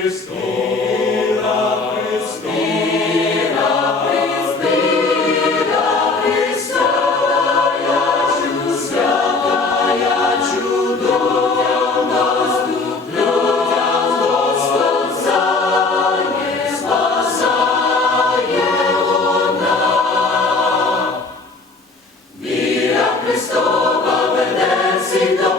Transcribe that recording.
the Stop over there, see